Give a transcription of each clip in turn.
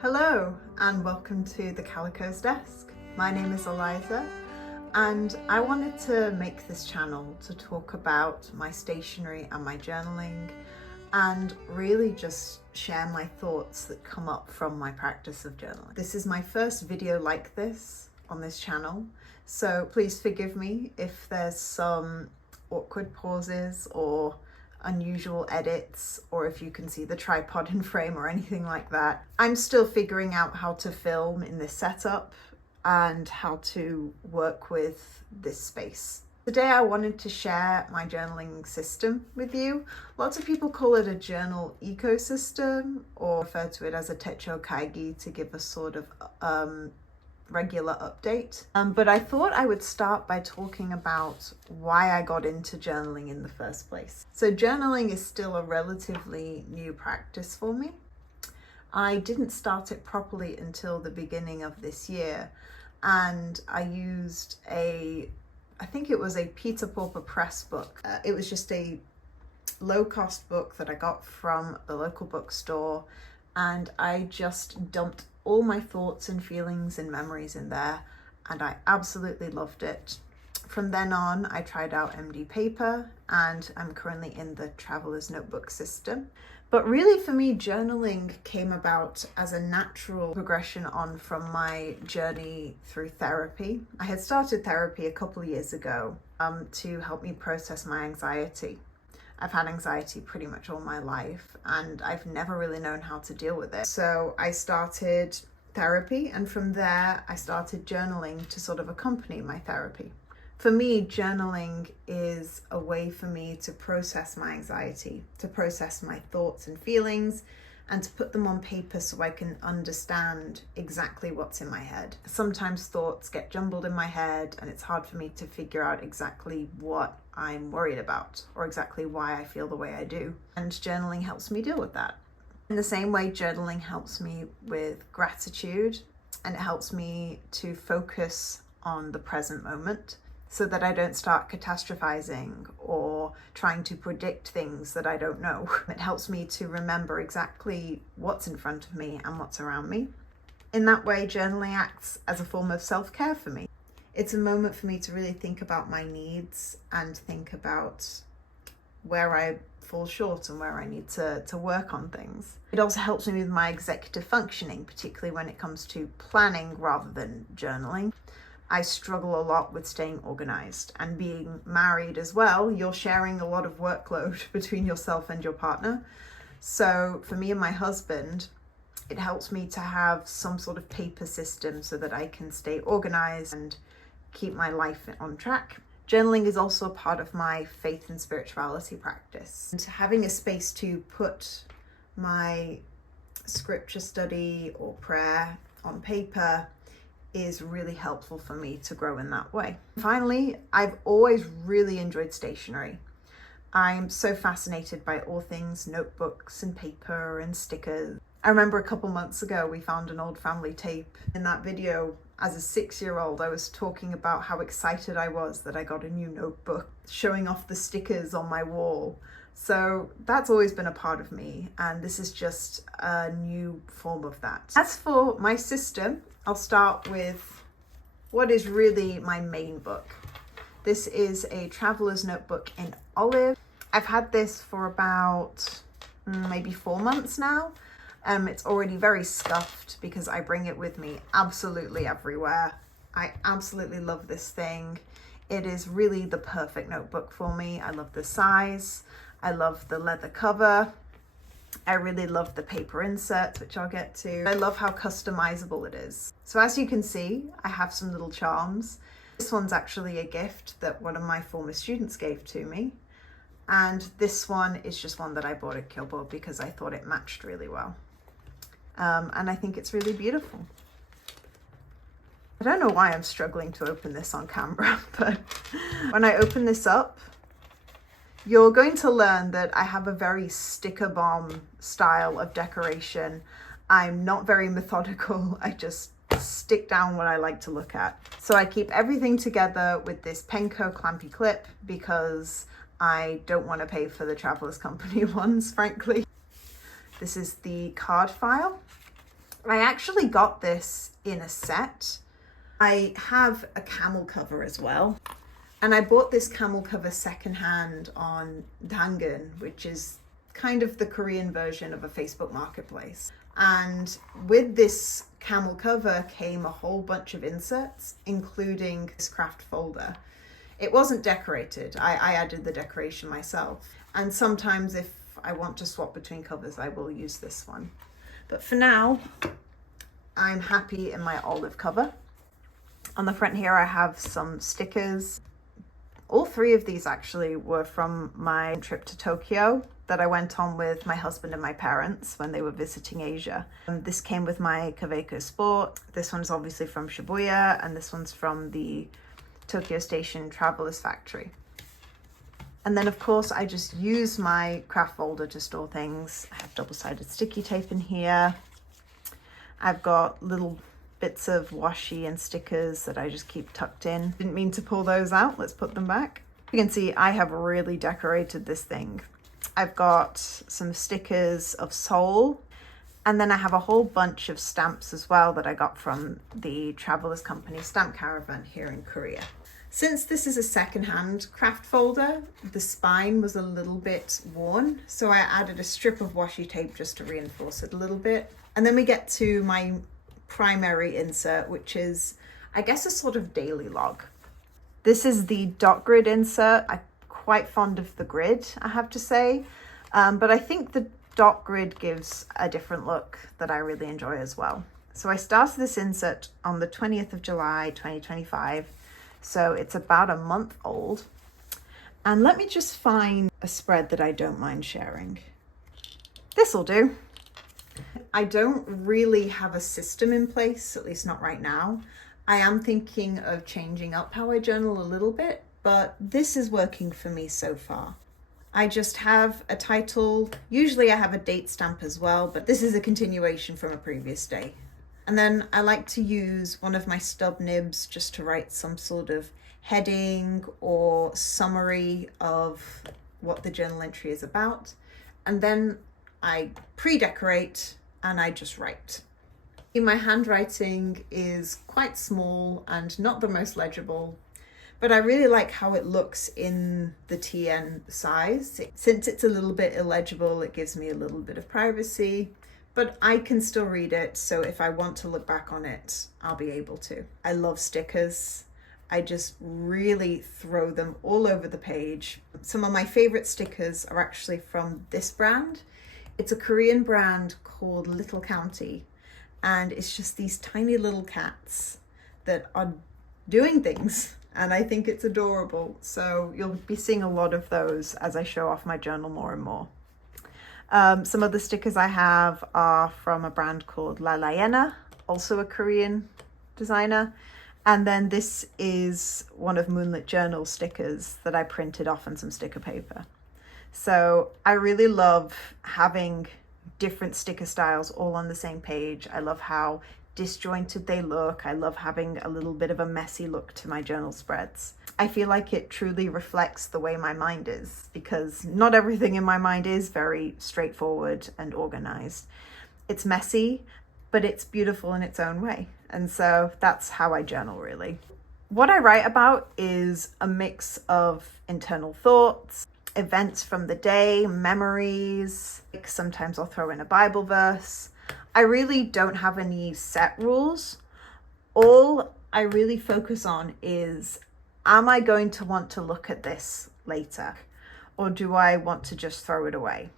Hello and welcome to the Calico's Desk. My name is Eliza and I wanted to make this channel to talk about my stationery and my journaling and really just share my thoughts that come up from my practice of journaling. This is my first video like this on this channel, so please forgive me if there's some awkward pauses or unusual edits, or if you can see the tripod in frame or anything like that. I'm still figuring out how to film in this setup and how to work with this space. Today I wanted to share my journaling system with you. Lots of people call it a journal ecosystem or refer to it as a techo kaigi to give a sort of regular update. But I thought I would start by talking about why I got into journaling in the first place. So journaling is still a relatively new practice for me. I didn't start it properly until the beginning of this year, and I used I think it was a Peter Pauper press book. It was just a low-cost book that I got from the local bookstore, and I just dumped all my thoughts and feelings and memories in there, and I absolutely loved it. From then on, I tried out MD paper, and I'm currently in the traveler's notebook system. But really for me, journaling came about as a natural progression on from my journey through therapy. I had started therapy a couple of years ago to help me process my anxiety. I've had anxiety pretty much all my life and I've never really known how to deal with it. So I started therapy, and from there I started journaling to sort of accompany my therapy. For me, journaling is a way for me to process my anxiety, to process my thoughts and feelings, and to put them on paper so I can understand exactly what's in my head. Sometimes thoughts get jumbled in my head and it's hard for me to figure out exactly what I'm worried about or exactly why I feel the way I do. And journaling helps me deal with that. In the same way, journaling helps me with gratitude, and it helps me to focus on the present moment so that I don't start catastrophizing or trying to predict things that I don't know. It helps me to remember exactly what's in front of me and what's around me. In that way, journaling acts as a form of self-care for me. It's a moment for me to really think about my needs and think about where I fall short and where I need to work on things. It also helps me with my executive functioning, particularly when it comes to planning rather than journaling. I struggle a lot with staying organized, and being married as well, you're sharing a lot of workload between yourself and your partner. So for me and my husband, it helps me to have some sort of paper system so that I can stay organized and keep my life on track. Journaling is also a part of my faith and spirituality practice. And having a space to put my scripture study or prayer on paper is really helpful for me to grow in that way. Finally, I've always really enjoyed stationery. I'm so fascinated by all things notebooks and paper and stickers. I remember a couple months ago we found an old family tape. In that video, as a 6-year-old, I was talking about how excited I was that I got a new notebook, showing off the stickers on my wall. So that's always been a part of me, and this is just a new form of that. As for my system, I'll start with what is really my main book. This is a traveler's notebook in olive. I've had this for about maybe 4 months now. It's already very scuffed because I bring it with me absolutely everywhere. I absolutely love this thing. It is really the perfect notebook for me. I love the size. I love the leather cover. I really love the paper insert, which I'll get to. I love how customizable it is. So as you can see, I have some little charms. This one's actually a gift that one of my former students gave to me. And this one is just one that I bought at Kyobo because I thought it matched really well. And I think it's really beautiful. I don't know why I'm struggling to open this on camera, but when I open this up, you're going to learn that I have a very sticker bomb style of decoration. I'm not very methodical. I just stick down what I like to look at. So I keep everything together with this Penco clampy clip because I don't want to pay for the Travelers Company ones, frankly. This is the card file. I actually got this in a set. I have a Camel cover as well. And I bought this Camel cover secondhand on Dangun, which is kind of the Korean version of a Facebook marketplace. And with this Camel cover came a whole bunch of inserts, including this craft folder. It wasn't decorated. I added the decoration myself. And sometimes if I want to swap between covers, I will use this one. But for now, I'm happy in my olive cover. On the front here, I have some stickers. All three of these actually were from my trip to Tokyo that I went on with my husband and my parents when they were visiting Asia. This came with my Kaweco Sport. This one's obviously from Shibuya, and this one's from the Tokyo Station Travelers Factory. And then of course I just use my craft folder to store things. I have double-sided sticky tape in here. I've got little bits of washi and stickers that I just keep tucked in. Didn't mean to pull those out. Let's put them back. You can see I have really decorated this thing. I've got some stickers of Seoul, and then I have a whole bunch of stamps as well that I got from the Travelers Company Stamp Caravan here in Korea. Since this is a secondhand craft folder, the spine was a little bit worn, so I added a strip of washi tape just to reinforce it a little bit. And then we get to my primary insert, which is, I guess, a sort of daily log. This is the dot grid insert. I'm quite fond of the grid, I have to say, but I think the dot grid gives a different look that I really enjoy as well. So I started this insert on the 20th of July 2025, so it's about a month old. And let me just find a spread that I don't mind sharing. This'll do. I don't really have a system in place, at least not right now. I am thinking of changing up how I journal a little bit, but this is working for me so far. I just have a title. Usually I have a date stamp as well, but this is a continuation from a previous day. And then I like to use one of my stub nibs just to write some sort of heading or summary of what the journal entry is about. And then I pre-decorate and I just write. My handwriting is quite small and not the most legible, but I really like how it looks in the TN size. Since it's a little bit illegible, it gives me a little bit of privacy, but I can still read it, so if I want to look back on it, I'll be able to. I love stickers. I just really throw them all over the page. Some of my favorite stickers are actually from this brand. It's a Korean brand called Little County, and it's just these tiny little cats that are doing things, and I think it's adorable. So you'll be seeing a lot of those as I show off my journal more and more. Some of the stickers I have are from a brand called Lallayena, also a Korean designer. And then this is one of Moonlit Journal's stickers that I printed off on some sticker paper. So I really love having different sticker styles all on the same page. I love how disjointed they look. I love having a little bit of a messy look to my journal spreads. I feel like it truly reflects the way my mind is, because not everything in my mind is very straightforward and organized. It's messy, but it's beautiful in its own way. And so that's how I journal, really. What I write about is a mix of internal thoughts, events from the day, memories. Sometimes I'll throw in a Bible verse. I really don't have any set rules. All I really focus on is, am I going to want to look at this later? Or do I want to just throw it away?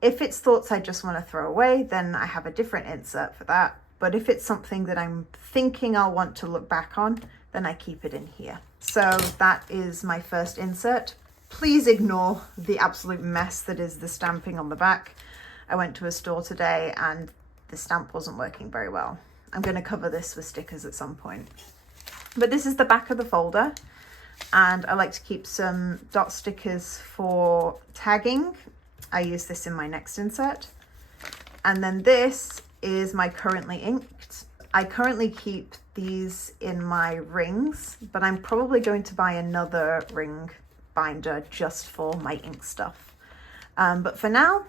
If it's thoughts I just want to throw away, then I have a different insert for that. But if it's something that I'm thinking I'll want to look back on, then I keep it in here. So that is my first insert. Please ignore the absolute mess that is the stamping on the back. I went to a store today and the stamp wasn't working very well. I'm going to cover this with stickers at some point. But this is the back of the folder, and I like to keep some dot stickers for tagging. I use this in my next insert. And then this is my currently inked. I currently keep these in my rings, but I'm probably going to buy another ring binder just for my ink stuff. But for now,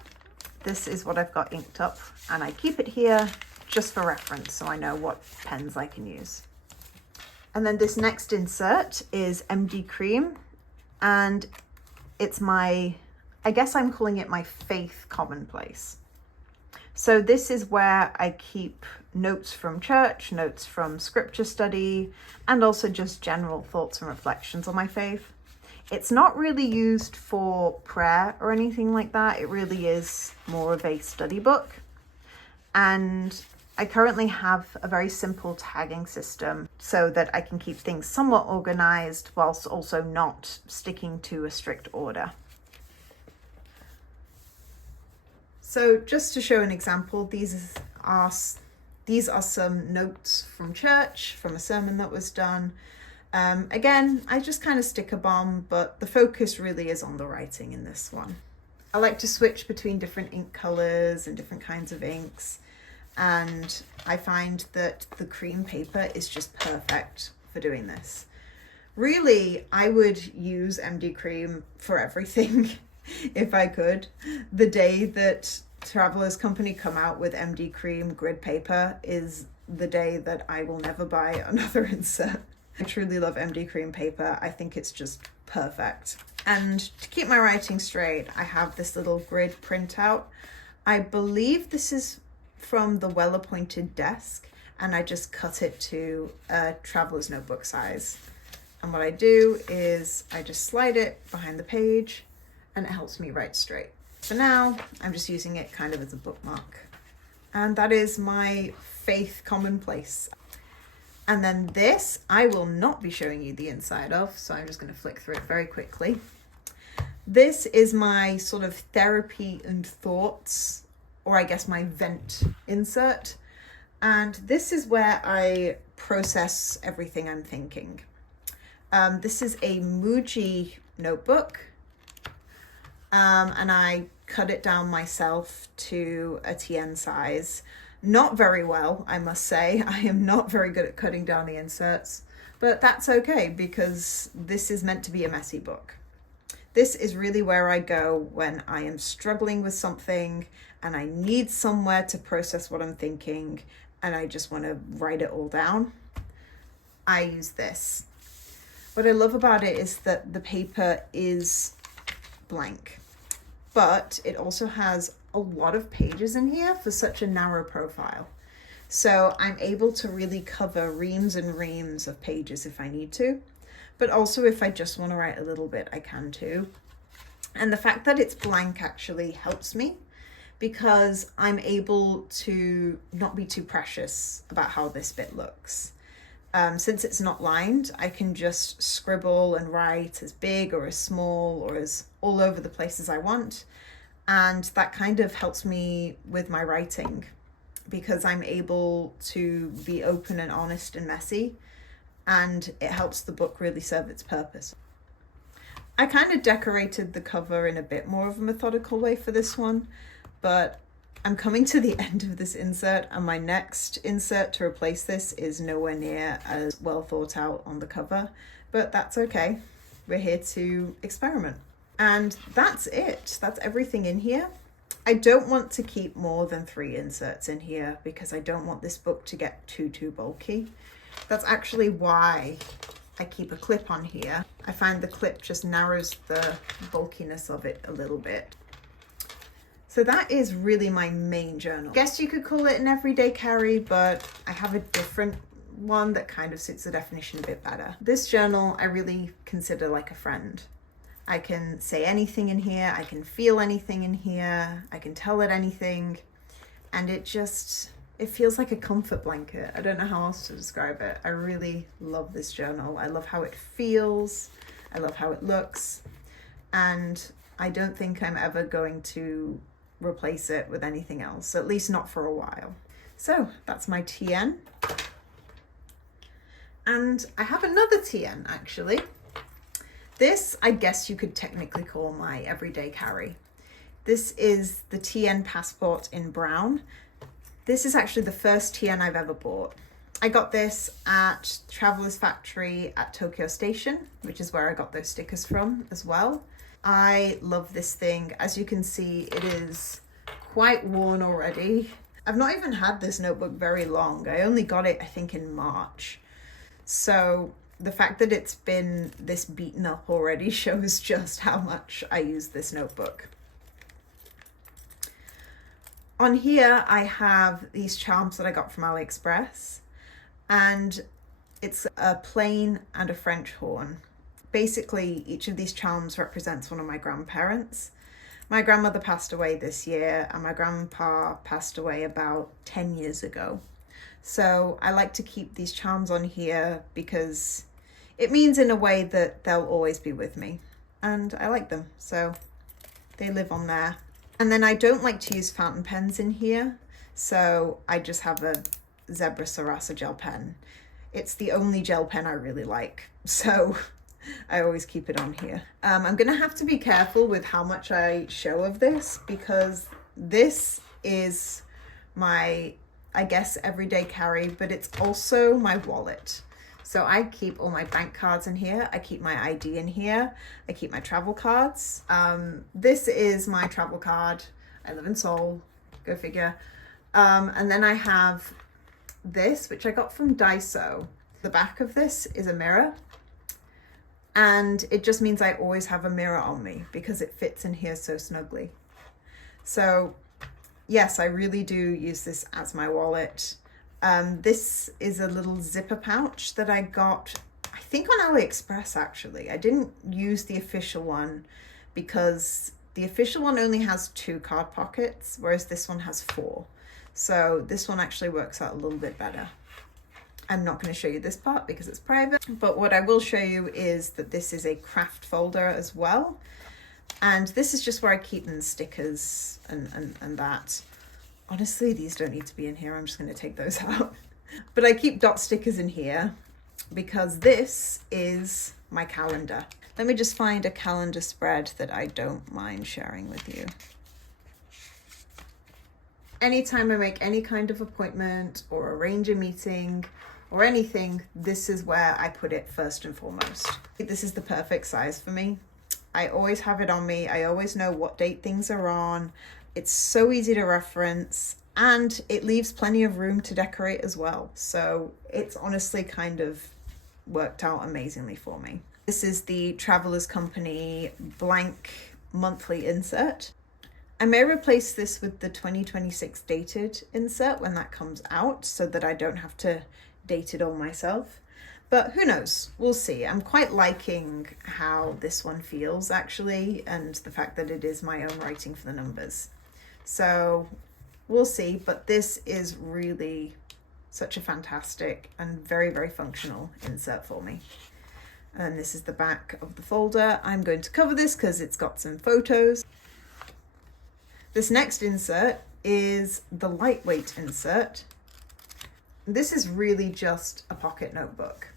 this is what I've got inked up, and I keep it here just for reference, so I know what pens I can use. And then this next insert is MD Cream, and it's my, I guess I'm calling it my faith commonplace. So this is where I keep notes from church, notes from scripture study, and also just general thoughts and reflections on my faith. It's not really used for prayer or anything like that. It really is more of a study book. And I currently have a very simple tagging system so that I can keep things somewhat organized whilst also not sticking to a strict order. So just to show an example, these are some notes from church, from a sermon that was done. Again, I just kind of stick a bomb, but the focus really is on the writing in this one. I like to switch between different ink colors and different kinds of inks. And I find that the cream paper is just perfect for doing this. Really, I would use MD Cream for everything if I could. The day that Travelers Company come out with MD Cream grid paper is the day that I will never buy another insert. I truly love MD Cream paper. I think it's just perfect. And to keep my writing straight, I have this little grid printout. I believe this is from the well-appointed desk, and I just cut it to a traveler's notebook size. And what I do is I just slide it behind the page, and it helps me write straight. For now, I'm just using it kind of as a bookmark. And that is my faith commonplace. And then this, I will not be showing you the inside of, so I'm just going to flick through it very quickly. This is my sort of therapy and thoughts, or I guess my vent insert. And this is where I process everything I'm thinking. This is a Muji notebook. And I cut it down myself to a TN size. Not very well, I must say. I am not very good at cutting down the inserts, but that's okay because this is meant to be a messy book. This is really where I go when I am struggling with something and I need somewhere to process what I'm thinking and I just want to write it all down. I use this. What I love about it is that the paper is blank, but it also has a lot of pages in here for such a narrow profile. So I'm able to really cover reams and reams of pages if I need to, but also if I just want to write a little bit, I can too. And the fact that it's blank actually helps me because I'm able to not be too precious about how this bit looks. Since it's not lined, I can just scribble and write as big or as small or as all over the place as I want. And that kind of helps me with my writing because I'm able to be open and honest and messy, and it helps the book really serve its purpose. I kind of decorated the cover in a bit more of a methodical way for this one, but I'm coming to the end of this insert, and my next insert to replace this is nowhere near as well thought out on the cover, but that's okay. We're here to experiment. And that's it. That's everything in here. I don't want to keep more than 3 inserts in here because I don't want this book to get too bulky. That's actually why I keep a clip on here. I find the clip just narrows the bulkiness of it a little bit. So that is really my main journal. I guess you could call it an everyday carry, but I have a different one that kind of suits the definition a bit better. This journal I really consider like a friend. I can say anything in here, I can feel anything in here, I can tell it anything, and it feels like a comfort blanket. I don't know how else to describe it. I really love this journal. I love how it feels, I love how it looks, and I don't think I'm ever going to replace it with anything else, at least not for a while. So that's my TN. And I have another TN actually. This, I guess you could technically call my everyday carry. This is the TN Passport in brown. This is actually the first TN I've ever bought. I got this at Travelers Factory at Tokyo Station, which is where I got those stickers from as well. I love this thing. As you can see, it is quite worn already. I've not even had this notebook very long. I only got it, I think, in March. So the fact that it's been this beaten up already shows just how much I use this notebook. On here, I have these charms that I got from AliExpress, and it's a plain and a French horn. Basically, each of these charms represents one of my grandparents. My grandmother passed away this year, and my grandpa passed away about 10 years ago. So I like to keep these charms on here because it means in a way that they'll always be with me, and I like them, so they live on there. And then I don't like to use fountain pens in here, so I just have a Zebra Sarasa gel pen. It's the only gel pen I really like, so I always keep it on here. I'm gonna have to be careful with how much I show of this, because this is my, I guess, everyday carry, but it's also my wallet. So I keep all my bank cards in here. I keep my ID in here. I keep my travel cards. This is my travel card. I live in Seoul, go figure. And then I have this, which I got from Daiso. The back of this is a mirror. And it just means I always have a mirror on me because it fits in here so snugly. So yes, I really do use this as my wallet. This is a little zipper pouch that I got, I think on AliExpress actually. I didn't use the official one because the official one only has 2 card pockets, whereas this one has 4. So this one actually works out a little bit better. I'm not going to show you this part because it's private, but what I will show you is that this is a craft folder as well. And this is just where I keep in stickers and that. Honestly, these don't need to be in here. I'm just going to take those out. But I keep dot stickers in here because this is my calendar. Let me just find a calendar spread that I don't mind sharing with you. Anytime I make any kind of appointment or arrange a meeting or anything, this is where I put it first and foremost. This is the perfect size for me. I always have it on me. I always know what date things are on. It's so easy to reference, and it leaves plenty of room to decorate as well. So it's honestly kind of worked out amazingly for me. This is the Travelers Company blank monthly insert. I may replace this with the 2026 dated insert when that comes out so that I don't have to date it all myself. But who knows? We'll see. I'm quite liking how this one feels actually, and the fact that it is my own writing for the numbers. So we'll see, but this is really such a fantastic and very, very functional insert for me. And this is the back of the folder. I'm going to cover this because it's got some photos. This next insert is the lightweight insert. This is really just a pocket notebook.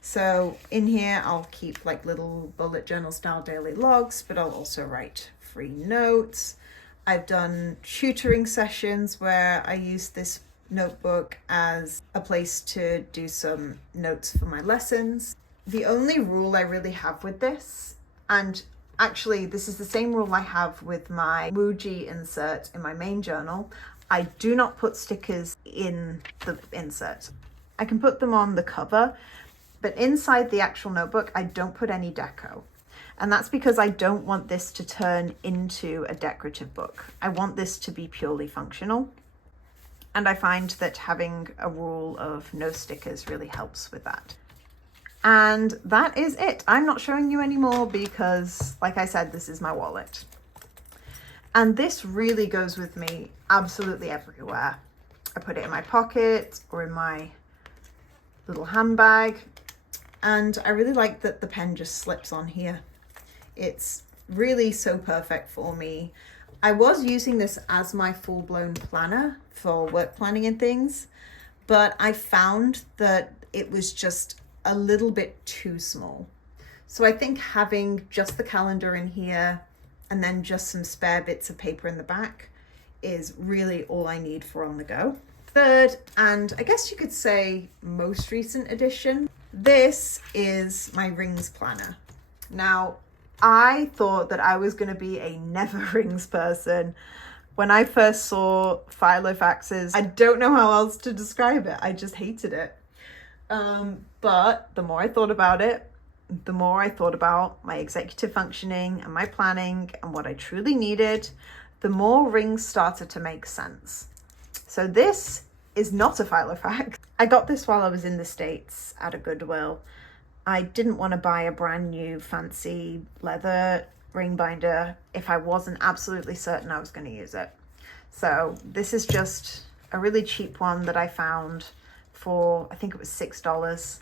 So in here, I'll keep like little bullet journal style daily logs, but I'll also write free notes. I've done tutoring sessions where I use this notebook as a place to do some notes for my lessons. The only rule I really have with this, and actually this is the same rule I have with my Muji insert in my main journal, I do not put stickers in the insert. I can put them on the cover, but inside the actual notebook, I don't put any deco. And that's because I don't want this to turn into a decorative book. I want this to be purely functional. And I find that having a rule of no stickers really helps with that. And that is it. I'm not showing you anymore because, like I said, this is my wallet. And this really goes with me absolutely everywhere. I put it in my pocket or in my little handbag. And I really like that the pen just slips on here. It's really so perfect for me. I was using this as my full-blown planner for work planning and things, but I found that it was just a little bit too small. So I think having just the calendar in here and then just some spare bits of paper in the back is really all I need for on the go. Third, and I guess you could say most recent addition, this is my rings planner. Now, I thought that I was going to be a never rings person. When I first saw Filofaxes, I don't know how else to describe it. I just hated it. But the more I thought about it, the more I thought about my executive functioning and my planning and what I truly needed, the more rings started to make sense. So this is not a Filofax. I got this while I was in the States at a Goodwill. I didn't want to buy a brand new fancy leather ring binder if I wasn't absolutely certain I was going to use it. So this is just a really cheap one that I found for, I think it was $6.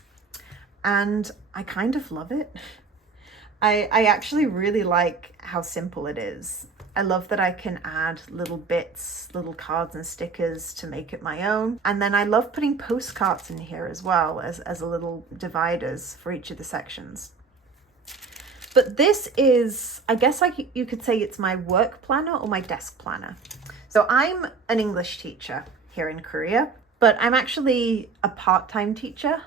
And I kind of love it. I actually really like how simple it is. I love that I can add little bits, little cards and stickers to make it my own. And then I love putting postcards in here as well as a little dividers for each of the sections. But this is, I guess you could say it's my work planner or my desk planner. So I'm an English teacher here in Korea, but I'm actually a part-time teacher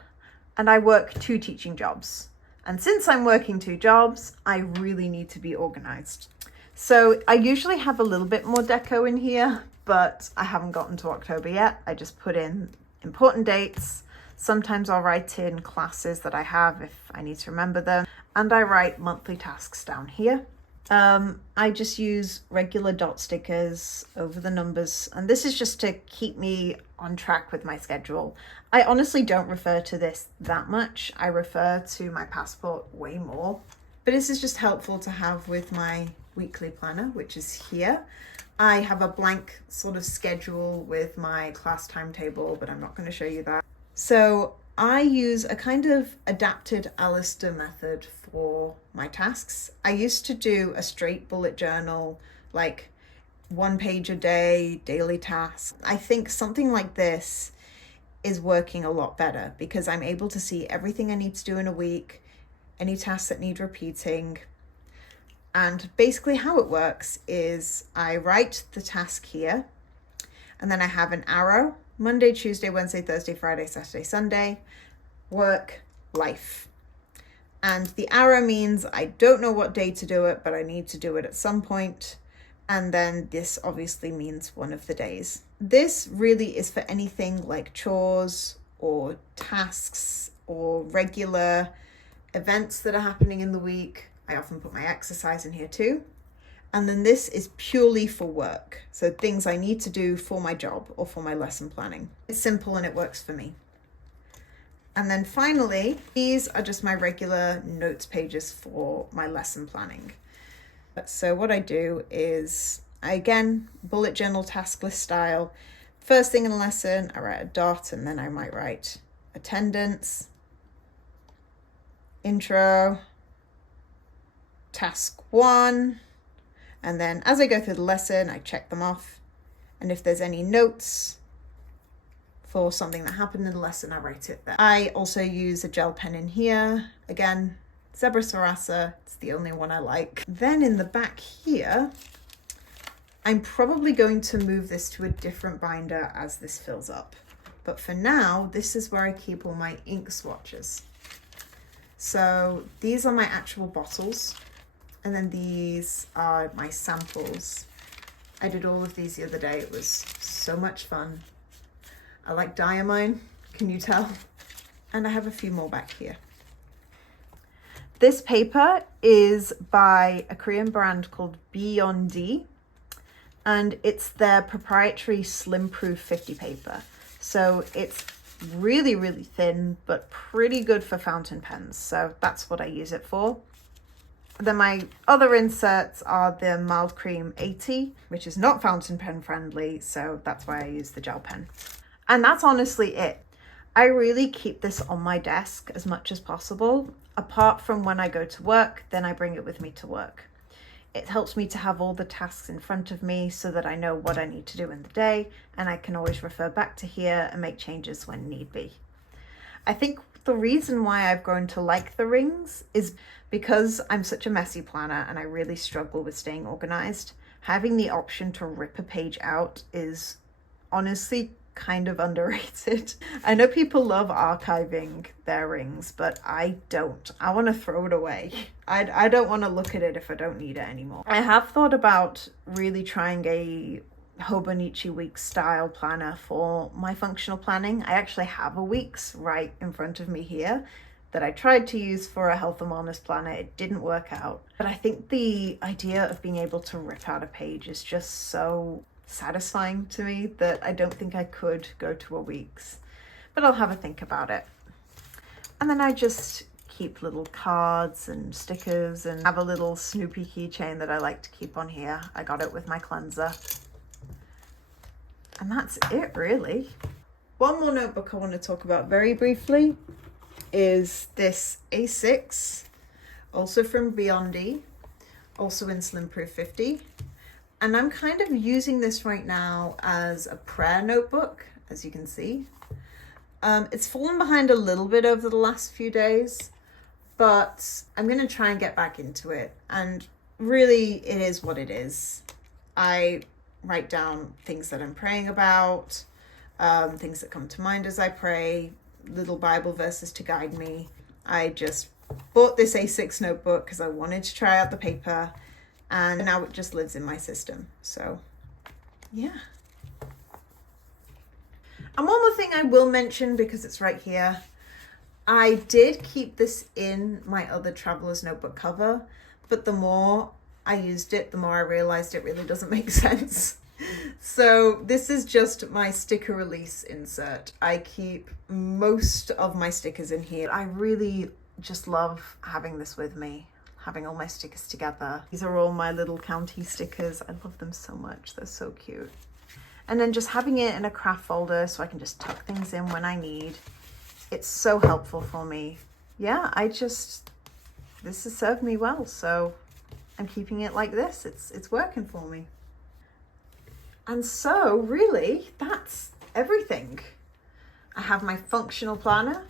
and I work 2 teaching jobs. And since I'm working 2 jobs, I really need to be organized. So I usually have a little bit more deco in here, but I haven't gotten to October yet. I just put in important dates. Sometimes I'll write in classes that I have if I need to remember them. And I write monthly tasks down here. I just use regular dot stickers over the numbers. And this is just to keep me on track with my schedule. I honestly don't refer to this that much. I refer to my passport way more. But this is just helpful to have with my weekly planner, which is here. I have a blank sort of schedule with my class timetable, but I'm not going to show you that. So I use a kind of adapted Alistair method for my tasks. I used to do a straight bullet journal, like 1 page a day, daily tasks. I think something like this is working a lot better because I'm able to see everything I need to do in a week, any tasks that need repeating. And basically how it works is I write the task here, and then I have an arrow, Monday, Tuesday, Wednesday, Thursday, Friday, Saturday, Sunday, work, life. And the arrow means I don't know what day to do it, but I need to do it at some point. And then this obviously means one of the days. This really is for anything like chores or tasks or regular events that are happening in the week. I often put my exercise in here too. And then this is purely for work. So things I need to do for my job or for my lesson planning. It's simple and it works for me. And then finally, these are just my regular notes pages for my lesson planning. So what I do is, again, bullet journal task list style. First thing in a lesson, I write a dot and then I might write attendance, intro, task 1, and then as I go through the lesson, I check them off. And if there's any notes for something that happened in the lesson, I write it there. I also use a gel pen in here. Again, Zebra Sarasa, it's the only one I like. Then in the back here, I'm probably going to move this to a different binder as this fills up. But for now, this is where I keep all my ink swatches. So these are my actual bottles. And then these are my samples. I did all of these the other day. It was so much fun. I like diamine, can you tell? And I have a few more back here. This paper is by a Korean brand called Beyond, and it's their proprietary Slim Proof 50 paper. So it's really, really thin, but pretty good for fountain pens. So that's what I use it for. Then my other inserts are the Mild Cream 80, which is not fountain pen friendly, so that's why I use the gel pen. And that's honestly it. I really keep this on my desk as much as possible. Apart from when I go to work, then I bring it with me to work. It helps me to have all the tasks in front of me so that I know what I need to do in the day, and I can always refer back to here and make changes when need be. I think the reason why I've grown to like the rings is because I'm such a messy planner and I really struggle with staying organized. Having the option to rip a page out is honestly kind of underrated. I know people love archiving their rings, but I don't. I want to throw it away. I don't want to look at it if I don't need it anymore. I have thought about really trying a Hobonichi Weeks style planner for my functional planning. I actually have a Weeks right in front of me here that I tried to use for a health and wellness planner. It didn't work out. But I think the idea of being able to rip out a page is just so satisfying to me that I don't think I could go to a Weeks. But I'll have a think about it. And then I just keep little cards and stickers and have a little Snoopy keychain that I like to keep on here. I got it with my cleanser. And that's it, really. One more notebook I want to talk about very briefly is this A6, also from Beyondy, also in Slim Proof 50. And I'm kind of using this right now as a prayer notebook, as you can see. It's fallen behind a little bit over the last few days, but I'm going to try and get back into it. And really, it is what it is. I write down things that I'm praying about, things that come to mind as I pray, little Bible verses to guide me. I just bought this A6 notebook because I wanted to try out the paper, and now it just lives in my system. So, yeah. And one more thing I will mention, because it's right here, I did keep this in my other traveler's notebook cover, but the more I used it, the more I realized it really doesn't make sense. So this is just my sticker release insert. I keep most of my stickers in here. I really just love having this with me, having all my stickers together. These are all my little county stickers. I love them so much. They're so cute. And then just having it in a craft folder so I can just tuck things in when I need. It's so helpful for me. Yeah, this has served me well, so I'm keeping it like this. It's working for me. And so really, that's everything. I have my functional planner,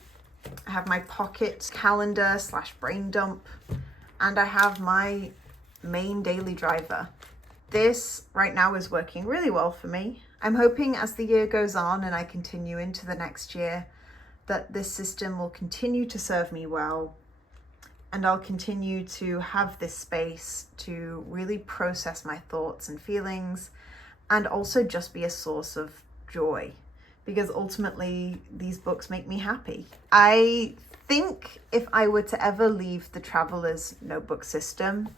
I have my pocket calendar / brain dump, and I have my main daily driver. This right now is working really well for me. I'm hoping as the year goes on and I continue into the next year that this system will continue to serve me well, and I'll continue to have this space to really process my thoughts and feelings, and also just be a source of joy, because ultimately these books make me happy. I think if I were to ever leave the traveler's notebook system,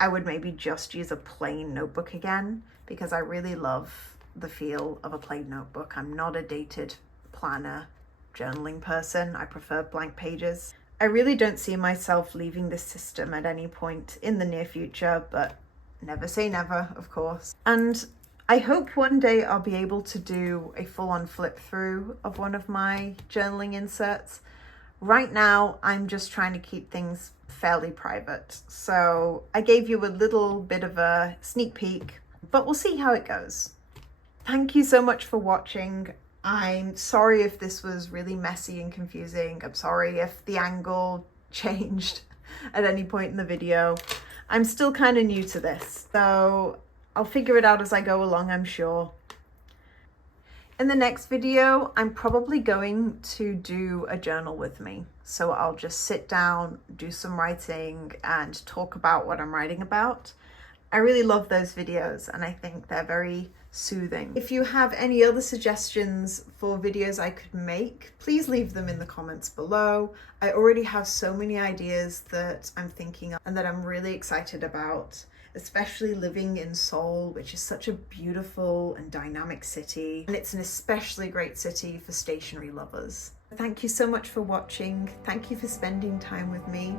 I would maybe just use a plain notebook again, because I really love the feel of a plain notebook. I'm not a dated planner journaling person. I prefer blank pages. I really don't see myself leaving this system at any point in the near future, but never say never, of course. And I hope one day I'll be able to do a full-on flip through of one of my journaling inserts. Right now, I'm just trying to keep things fairly private. So I gave you a little bit of a sneak peek, but we'll see how it goes. Thank you so much for watching. I'm sorry if this was really messy and confusing. I'm sorry if the angle changed at any point in the video. I'm still kind of new to this, so I'll figure it out as I go along, I'm sure. In the next video, I'm probably going to do a journal with me. So I'll just sit down, do some writing, and talk about what I'm writing about. I really love those videos, and I think they're very soothing. If you have any other suggestions for videos I could make, please leave them in the comments below. I already have so many ideas that I'm thinking of and that I'm really excited about, especially living in Seoul, which is such a beautiful and dynamic city. And it's an especially great city for stationery lovers. Thank you so much for watching. Thank you for spending time with me.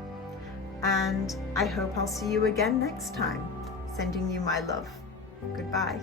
And I hope I'll see you again next time. Sending you my love. Goodbye.